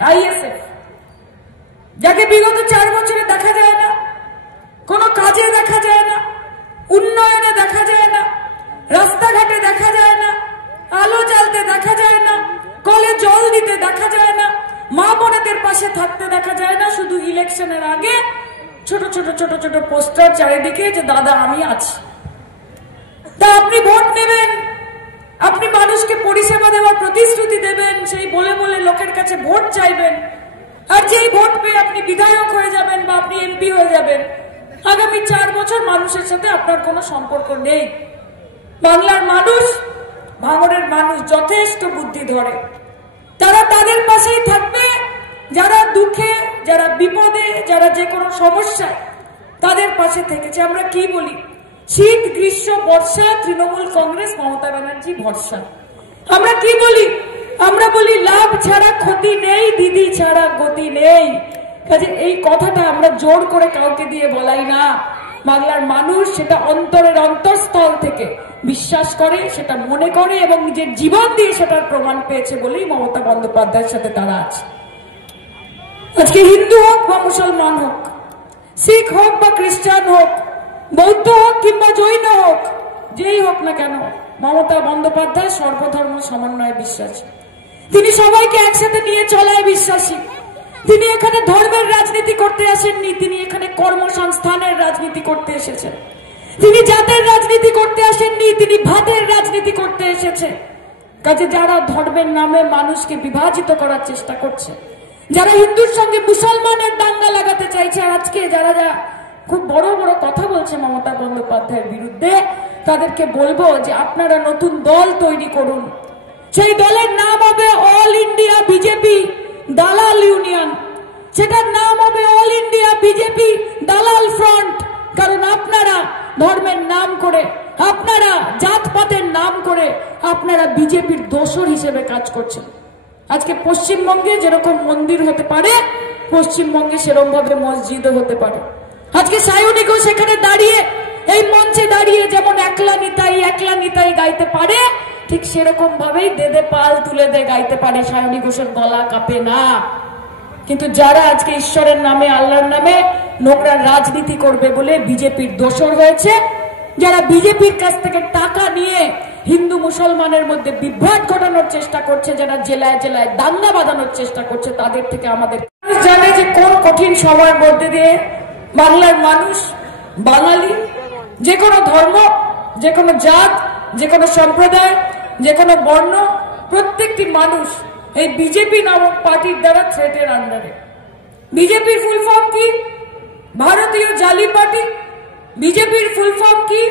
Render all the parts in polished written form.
ISF, যাকে বিগত 4 বছরে দেখা যায় না, কোনো কাজে দেখা যায় না, উন্নয়নে দেখা যায় না, রাস্তাঘাটে দেখা যায় না, আলো জ্বালতে দেখা যায় না, কলে জল দিতে দেখা যায় না, মা বোনেদের পাশে থাকতে দেখা যায় না। শুধু ইলেকশনের আগে ছোট ছোট ছোট ছোট পোস্টার চারিদিকে যে দাদা আমি আছি। তা আপনি ভোট নেবেন, আপনি মানুষকে পরিষেবা দেওয়ার প্রতিশ্রুতি দেবেন, সেই বলে বলে লোকের কাছে ভোট চাইবেন, আর যেই ভোট পেয়ে আপনি বিধায়ক হয়ে যাবেন বা আপনি এমপি হয়ে যাবেন, আগামী 4 বছর মানুষের সাথে আপনার কোনো সম্পর্ক নেই। বাংলার মানুষ, ভাঙড়ের মানুষ যথেষ্ট বুদ্ধি ধরে, তারা তাদের পাশেই থাকবে যারা দুঃখে, যারা বিপদে, যারা যে কোনো সমস্যায় তাদের পাশে থেকেছে। আমরা কি বলি? শীত, গ্রীষ্ম, বর্ষা, তৃণমূল কংগ্রেস, মমতা ব্যানার্জি ভরসা। আমরা কি বলি? আমরা বলি লাভ ছাড়া ক্ষতি নেই, দিদি ছাড়া গতি নেই। কাজে এই কথাটা আমরা জোর করে কাউকে দিয়ে বলাই না, বাংলার মানুষ সেটা অন্তরের অন্তঃস্থল থেকে বিশ্বাস করে, সেটা মনে করে এবং নিজের জীবন দিয়ে সেটার প্রমাণ পেয়েছে বলেই মমতা বন্দ্যোপাধ্যায়ের সাথে তারা আছে। আজকে হিন্দু হোক বা মুসলমান হোক, শিখ হোক বা খ্রিস্টান হোক, বৌদ্ধ হোক কিংবা জৈন হোক, যেই হোক না কেন, মমতা বন্দ্যোপাধ্যায় সর্বধর্ম সমন্বয়ে বিশ্বাসী। তিনি সবাইকে একসাথে নিয়ে চলায় বিশ্বাসী। তিনি এখানে ধর্মের রাজনীতি করতে আসেননি, তিনি এখানে কর্মসংস্থানের রাজনীতি করতে এসেছেন। তিনি জাতের রাজনীতি করতে আসেননি, তিনি ভাতের রাজনীতি করতে এসেছে। কাজে যারা ধর্মের নামে মানুষকে বিভাজিত করার চেষ্টা করছে, যারা হিন্দুর সঙ্গে মুসলমানের দাঙ্গা লাগাতে চাইছে, আজকে যারা যারা খুব বড় বড় কথা বলছে মমতা বন্দ্যোপাধ্যায়ের বিরুদ্ধে, তাদেরকে বলবো যে আপনারা নতুন দল তৈরি করুন। সেই দলের নাম হবে অল ইন্ডিয়া বিজেপি দালাল ইউনিয়ন, সেটার নাম হবে অল ইন্ডিয়া বিজেপি দালাল ফ্রন্ট। কারণ আপনারা ধর্মের নাম করে, আপনারা জাতপাতের নাম করে আপনারা বিজেপির দোসর হিসেবে কাজ করছেন। আজকে পশ্চিমবঙ্গে যেরকম মন্দির হতে পারে, পশ্চিমবঙ্গে সেরকম ভাবে মসজিদও হতে পারে। আজকে সায়নিকও সেখানে দাঁড়িয়ে, এই মঞ্চে দাঁড়িয়ে যেমন একলা নিতাই গাইতে পারে, ঠিক সেরকম ভাবেই দেদে পাল তুলে দে গাইতে পারে। সায়নী ঘোষের গলা কাঁপে না। কিন্তু যারা আজকে ঈশ্বরের নামে, আল্লাহর নামে নোংরা রাজনীতি করবে বলে বিজেপির দোসর হয়েছে, যারা বিজেপির কাছ থেকে টাকা নিয়ে হিন্দু মুসলমানের মধ্যে বিভ্রাট ঘটানোর চেষ্টা করছে, যারা জেলায় জেলায় দাঙ্গা বাঁধানোর চেষ্টা করছে, তাদের থেকে আমাদের জানে যে কোন কঠিন সময়ের মধ্যে দিয়ে বাংলার মানুষ, বাঙালি, যে কোনো ধর্ম, যে কোনো জাত, যে কোনো সম্প্রদায়, যে কোনো বর্ণ, প্রত্যেকটি মানুষ এই বিজেপি নামক পার্টির দ্বারা থ্রেটের আন্ডারে। বিজেপির ফুল ফর্ম কি? ভারতীয় জালি পার্টি। বিজেপির ফুল ফর্ম কি?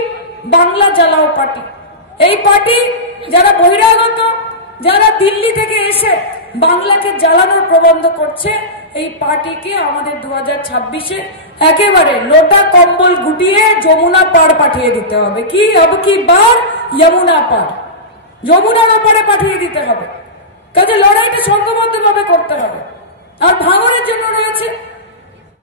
বাংলা জ্বালাও পার্টি। এই পার্টি যারা বহিরাগত, যারা দিল্লি থেকে এসে বাংলাকে জ্বালানোর প্রবন্ধ করছে, এই পার্টিকে আমাদের 2026-এ একেবারে লোটা কম্বল গুটিয়ে যমুনা পার পাঠিয়ে দিতে হবে। কি হবে? কি বার? যমুনা পার, যমুনার ওপারে পাঠিয়ে দিতে হবে। কাজে লড়াইটা সংঘবদ্ধভাবে করতে হবে। আর ভাঙনের জন্য রয়েছে